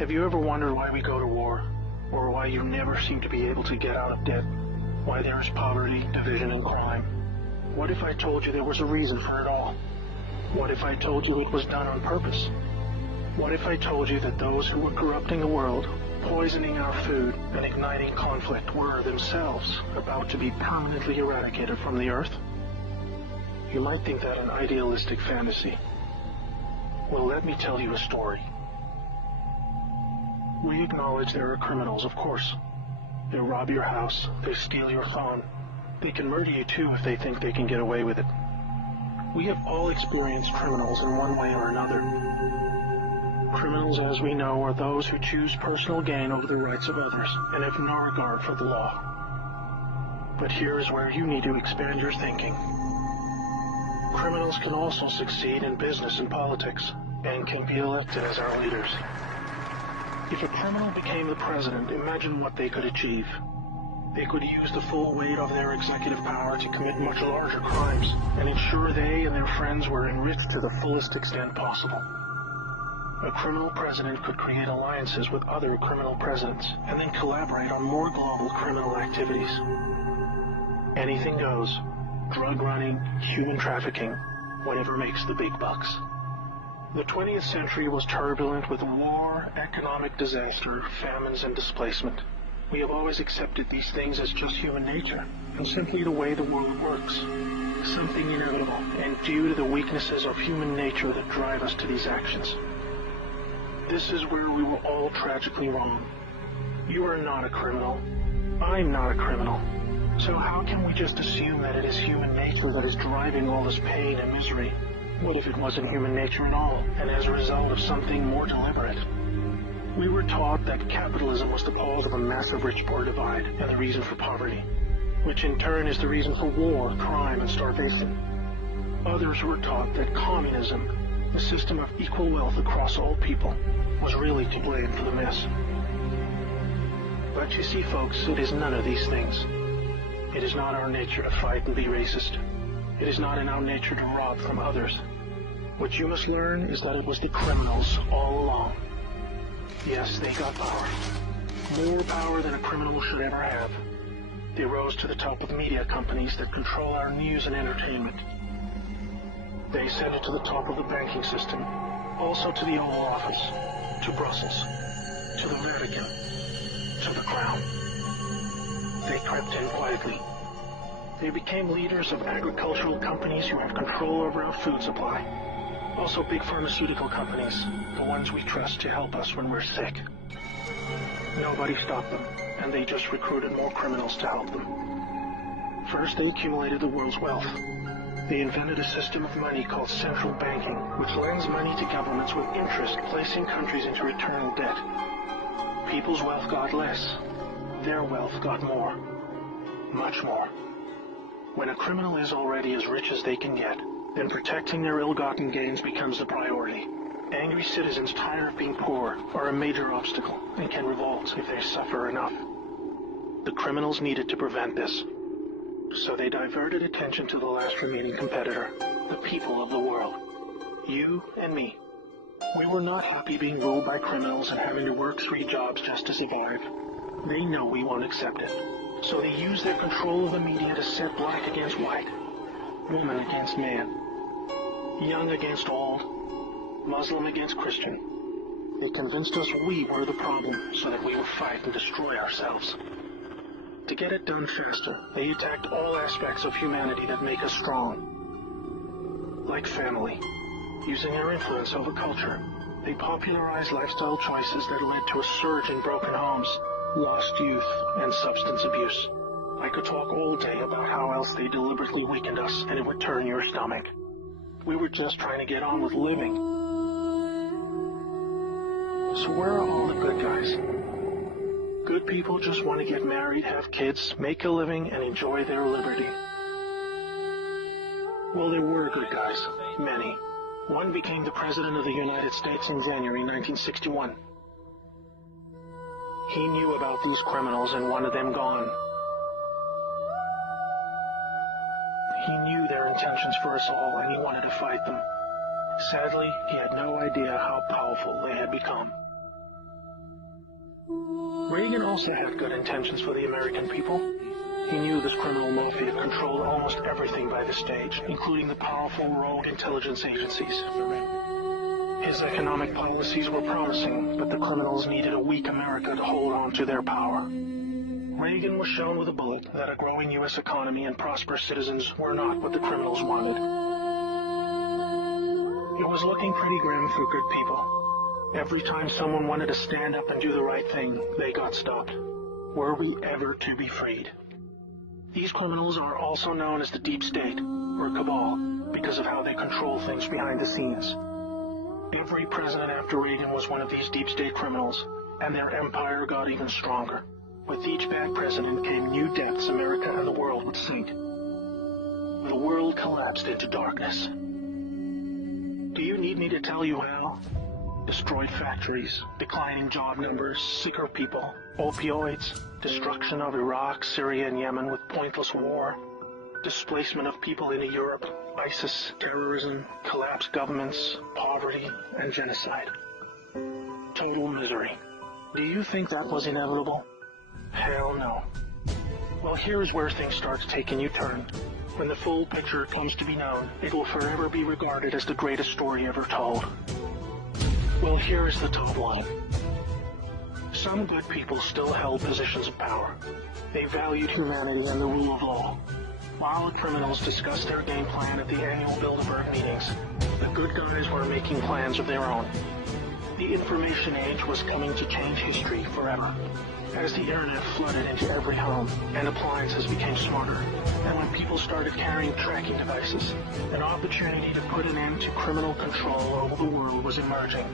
Have you ever wondered why we go to war? Or why you never seem to be able to get out of debt? Why there is poverty, division, and crime? What if I told you there was a reason for it all? What if I told you it was done on purpose? What if I told you that those who were corrupting the world, poisoning our food, and igniting conflict were themselves about to be permanently eradicated from the earth? You might think that an idealistic fantasy. Well, let me tell you a story. We acknowledge there are criminals, of course. They rob your house, they steal your phone. They can murder you too if they think they can get away with it. We have all experienced criminals in one way or another. Criminals, as we know, are those who choose personal gain over the rights of others and have no regard for the law. But here is where you need to expand your thinking. Criminals can also succeed in business and politics, and can be elected as our leaders. If a criminal became the president, imagine what they could achieve. They could use the full weight of their executive power to commit much larger crimes, and ensure they and their friends were enriched to the fullest extent possible. A criminal president could create alliances with other criminal presidents, and then collaborate on more global criminal activities. Anything goes. Drug running, human trafficking, whatever makes the big bucks. The 20th century was turbulent with war, economic disaster, famines, and displacement. We have always accepted these things as just human nature, and simply the way the world works. Something inevitable, and due to the weaknesses of human nature that drive us to these actions. This is where we were all tragically wrong. You are not a criminal. I'm not a criminal. So how can we just assume that it is human nature that is driving all this pain and misery? What if it wasn't human nature at all, and as a result of something more deliberate? We were taught that capitalism was the cause of a massive rich-poor divide and the reason for poverty, which in turn is the reason for war, crime, and starvation. Others were taught that communism, a system of equal wealth across all people, was really to blame for the mess. But you see, folks, it is none of these things. It is not our nature to fight and be racist. It is not in our nature to rob from others. What you must learn is that it was the criminals all along. Yes, they got power. More power than a criminal should ever have. They rose to the top of media companies that control our news and entertainment. They ascended to the top of the banking system, also to the Oval Office, to Brussels, to the Vatican, to the Crown. They crept in quietly. They became leaders of agricultural companies who have control over our food supply. Also big pharmaceutical companies, the ones we trust to help us when we're sick. Nobody stopped them, and they just recruited more criminals to help them. First, they accumulated the world's wealth. They invented a system of money called central banking, which lends money to governments with interest, placing countries into eternal debt. People's wealth got less. Their wealth got more. Much more. When a criminal is already as rich as they can get, then protecting their ill-gotten gains becomes the priority. Angry citizens tired of being poor are a major obstacle and can revolt if they suffer enough. The criminals needed to prevent this. So they diverted attention to the last remaining competitor, the people of the world. You and me. We were not happy being ruled by criminals and having to work 3 jobs just to survive. They know we won't accept it. So they use their control of the media to set black against white, woman against man, young against old, Muslim against Christian. They convinced us we were the problem so that we would fight and destroy ourselves. To get it done faster, they attacked all aspects of humanity that make us strong. Like family. Using their influence over culture, they popularized lifestyle choices that led to a surge in broken homes, lost youth, and substance abuse. I could talk all day about how else they deliberately weakened us, and it would turn your stomach. We were just trying to get on with living. So where are all the good guys? Good people just want to get married, have kids, make a living, and enjoy their liberty. Well, there were good guys. Many. One became the President of the United States in January 1961. He knew about these criminals and wanted them gone. He knew their intentions for us all, and he wanted to fight them. Sadly, he had no idea how powerful they had become. Reagan also had good intentions for the American people. He knew this criminal mafia controlled almost everything by this stage, including the powerful rogue intelligence agencies. His economic policies were promising, but the criminals needed a weak America to hold on to their power. Reagan was shown with a bullet that a growing U.S. economy and prosperous citizens were not what the criminals wanted. It was looking pretty grim for good people. Every time someone wanted to stand up and do the right thing, they got stopped. Were we ever to be freed? These criminals are also known as the Deep State, or Cabal, because of how they control things behind the scenes. Every president after Reagan was one of these Deep State criminals, and their empire got even stronger. With each bad president came new depths America and the world would sink. The world collapsed into darkness. Do you need me to tell you how? Destroyed factories, declining job numbers, sicker people, opioids, destruction of Iraq, Syria, and Yemen with pointless war, displacement of people into Europe, ISIS, terrorism, collapsed governments, poverty, and genocide. Total misery. Do you think that was inevitable? Hell no. Well, here's where things start to take a new turn. When the full picture comes to be known, it will forever be regarded as the greatest story ever told. Well, here is the top line. Some good people still held positions of power. They valued humanity and the rule of law. While the criminals discussed their game plan at the annual Bilderberg meetings, the good guys were making plans of their own. The information age was coming to change history forever. As the internet flooded into every home and appliances became smarter, and when people started carrying tracking devices, an opportunity to put an end to criminal control over the world was emerging.